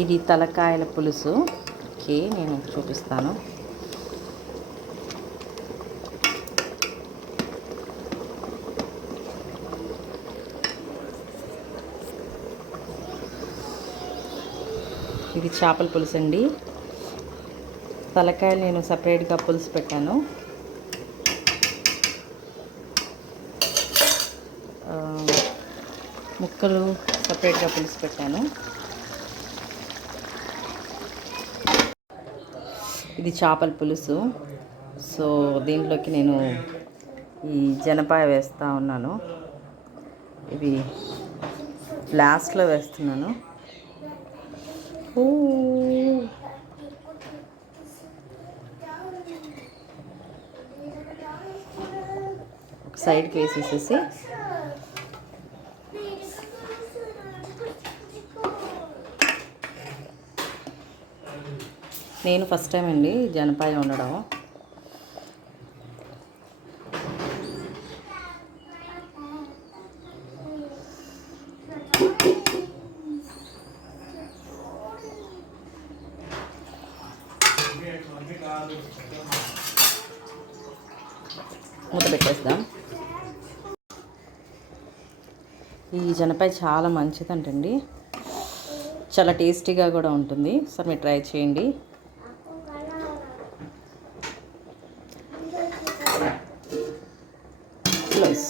ఇది తలకాయల పులుసు. ఓకే, నేను చూపిస్తాను. ఇది చేపల పులుసు అండి. తలకాయలు నేను సపరేట్గా పులుసు పెట్టాను. ముక్కలు సపరేట్గా పులుసు పెట్టాను. ఇది చేపల పులుసు. సో దీంట్లోకి నేను ఈ జనపాయ వేస్తూ ఉన్నాను. ఇది లాస్ట్లో వేస్తున్నాను. ఒక సైడ్కి వేసేసేసి నేను ఫస్ట్ టైం అండి జనపాయ ఉండడం. మూత పెట్టేద్దాం. ఈ జనపాయ చాలా మంచిదంటండి, చాలా టేస్టీగా కూడా ఉంటుంది. సార్ మీరు ట్రై చేయండి. క్లోజ్.